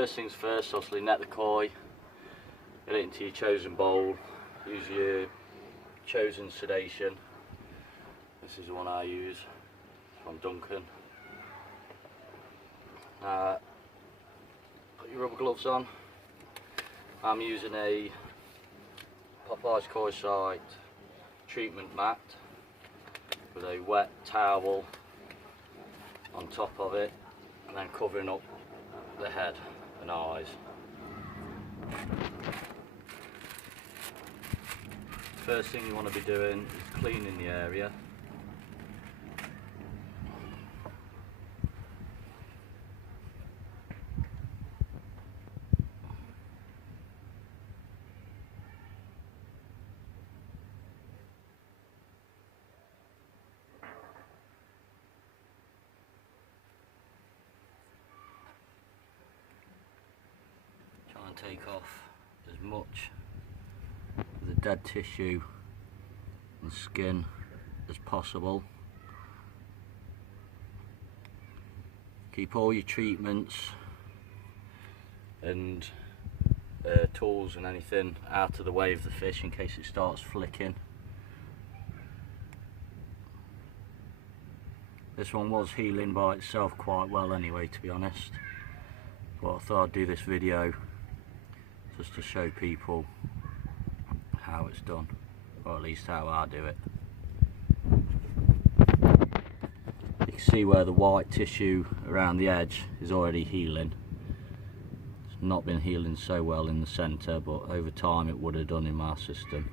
first things first, obviously net the koi, get it into your chosen bowl, use your chosen sedation. This is the one I use from Duncan. Put your rubber gloves on. I'm using a Popeyes koi site treatment mat with a wet towel on top of it, and then covering up the head and eyes. First thing you want to be doing is cleaning the area. And take off as much of the dead tissue and skin as possible. Keep all your treatments and tools and anything out of the way of the fish in case it starts flicking. This one was healing by itself quite well anyway, to be honest, but I thought I'd do this video just to show people how it's done, or at least how I do it. You can see where the white tissue around the edge is already healing. It's not been healing so well in the centre, but over time it would have done in my system.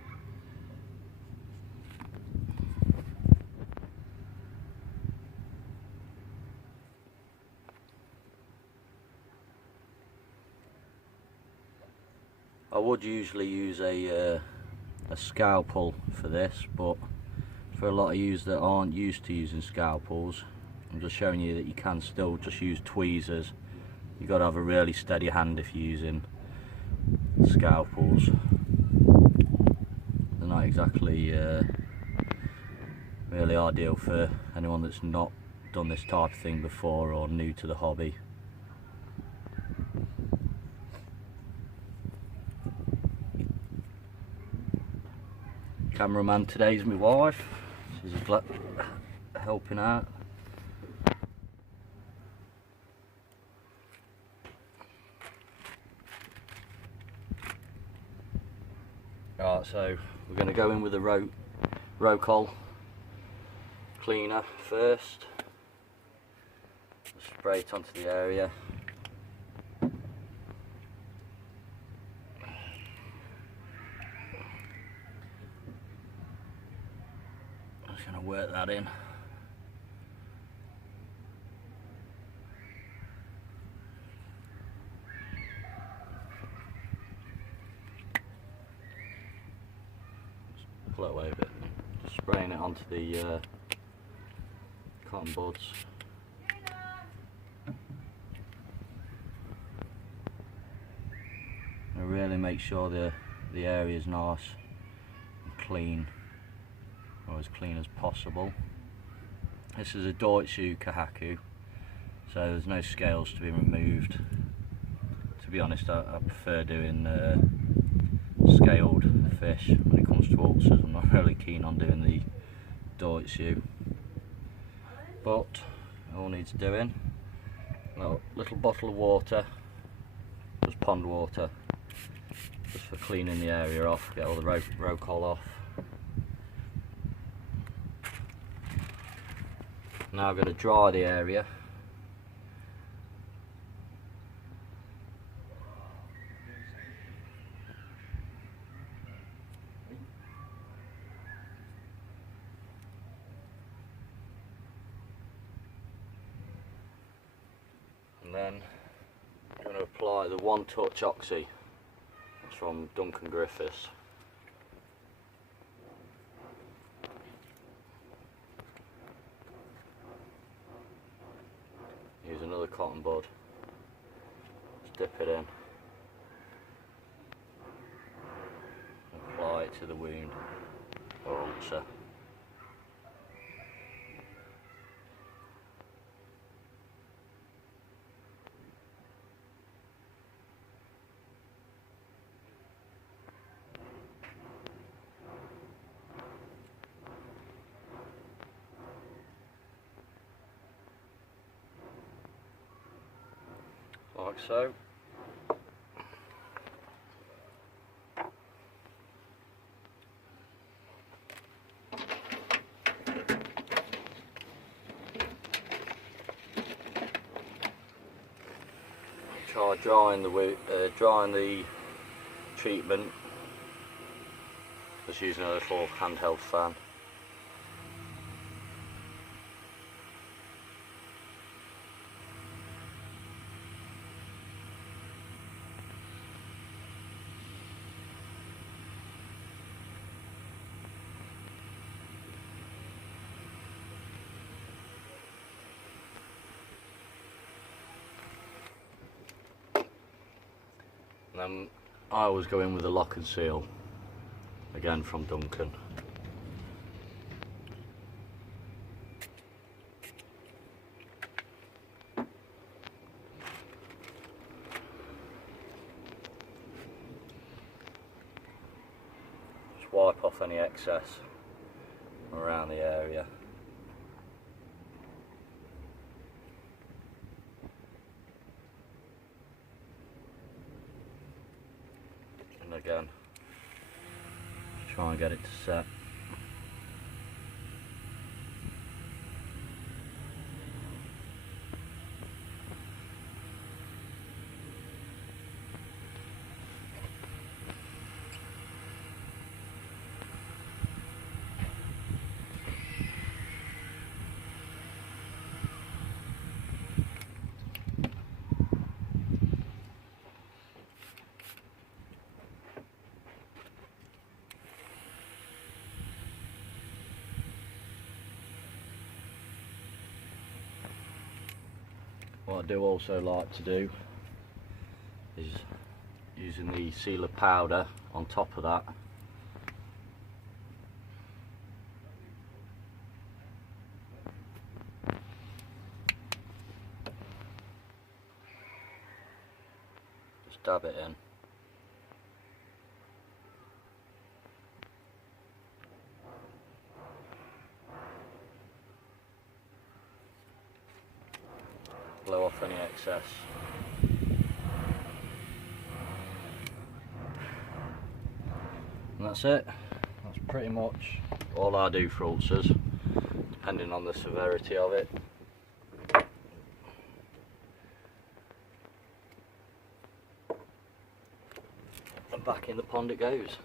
I would usually use a scalpel for this, but for a lot of you that aren't used to using scalpels, I'm just showing you that you can still just use tweezers. You've got to have a really steady hand if you're using scalpels. They're not exactly really ideal for anyone that's not done this type of thing before or new to the hobby. Cameraman today is my wife. She's helping out. Right, so we're going to go in with a Rocol cleaner first. Spray it onto the area. Just going to work that in. Pull it away a bit. Just spraying it onto the cotton buds. And really make sure the area is nice and clean, or as clean as possible. This is a Deutsche Kahaku, so there's no scales to be removed. To be honest, I prefer doing scaled fish when it comes to ulcers. I'm not really keen on doing the Deutsche, but all needs doing. A little bottle of water, just pond water, just for cleaning the area off, get all the Rocol off. Now I'm going to dry the area. And then I'm going to apply the One Touch Oxy. It's from Duncan Griffiths. Use another cotton bud, just dip it in, apply it to the wound or ulcer. so. Try drying the treatment just using a little handheld fan. And then I always go in with a lock and seal, again from Duncan. Just wipe off any excess around the area. And again, just try and get it to set. What I do also like to do is using the sealer powder on top of that. Just dab it in. Blow off any excess. And that's it. That's pretty much all I do for ulcers, depending on the severity of it. And back in the pond it goes.